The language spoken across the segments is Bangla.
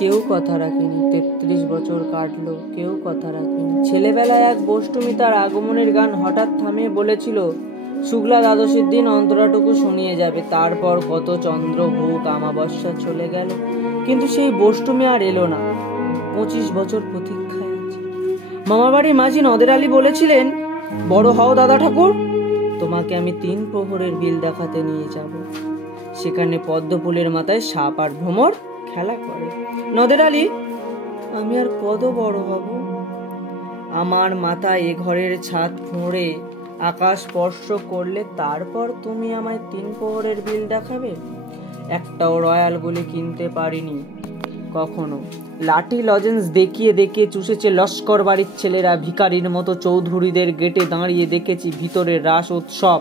কেউ কথা রাখেনি। ৩৩ বছর কাটলো, কেউ কথা রাখেনি। ছেলেবেলায় এক বষ্টমী তার আগমনের গান হঠাৎ থামিয়ে বলেছিল, শুক্লা দ্বাদশীর দিন অন্তরাটুকু শুনিয়ে যাবে। তারপর কত চন্দ্রভোগ আমাবস্যা চলে গেল, কিন্তু সেই বষ্টমী আর এলো না। 25 বছর প্রতীক্ষায় আছে। মামার বাড়ির মাঝি নদের আলী বলেছিলেন, বড় হও দাদা ঠাকুর, তোমাকে আমি 3 প্রহরের বিল দেখাতে নিয়ে যাব। সেখানে পদ্মফুলের মাথায় সাপ আর ভ্রমর খেলা করে। নদের আলী, আমি আর কত বড় হব? আমার মাথায় এ ঘরের ছাদ ফুঁড়ে আকাশ স্পর্শ করলে তারপর তুমি আমায় 3 প্রহরের বিল দেখাবে? একটাও রয়্যাল গুলি কিনতে পারিনি কখনো। লাঠি লজেন্স দেখিয়ে দেখিয়ে চুষেছে লস্কর বাড়ির ছেলেরা। ভিখারির মতো চৌধুরীদের গেটে দাঁড়িয়ে দেখেছি ভিতরের রাস উৎসব।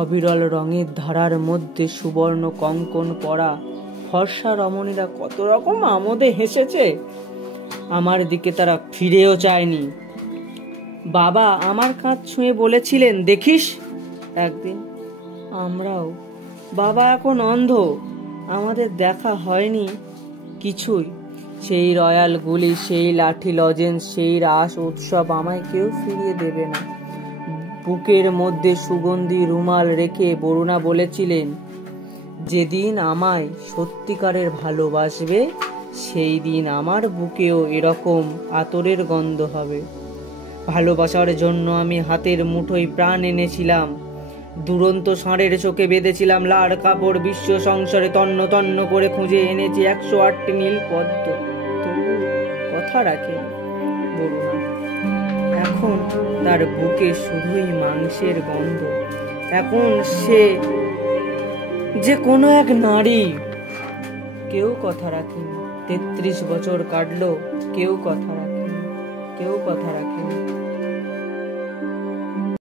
অবিরল রঙের ধারার মধ্যে সুবর্ণ কঙ্কন পরা ফর্সা রমণীরা কত রকম আমোদে হেসেছে। আমার দিকে তারা ফিরেও চায়নি। বাবা আমার কাঁধ ছুঁয়ে বলেছিলেন, দেখিস একদিন আমরাও। বাবা এখন অন্ধ, আমাদের দেখা হয়নি কিছুই। সেই রয়্যাল গুলি, সেই লাঠি লজেন্স, সেই রাস উৎসব আমায় কেউ ফিরিয়ে দেবে না। বুকের মধ্যে সুগন্ধি রুমাল রেখে বরুণা বলেছিলেন, যেদিন আমায় সত্যিকারের ভালোবাসবে সেই দিন আমার বুকেও এরকম আতরের গন্ধ হবে। ভালোবাসার জন্য আমি হাতের মুঠোয় প্রাণ এনেছিলাম। দুরন্ত ষাঁড়ের চোখে বেঁধেছিলাম লাল কাপড়। বিশ্ব সংসারে তন্ন তন্ন করে খুঁজে এনেছি 108টি নীল পদ্ম, তবু কথা রাখে বরুণা। এখন তার বুকে শুধুই মাংসের গন্ধ। এখন সে যে কোনো এক নারী। কেউ কথা রাখেনি। 33 বছর কাটলো, কেউ কথা রাখেনি, কেউ কথা রাখেনি।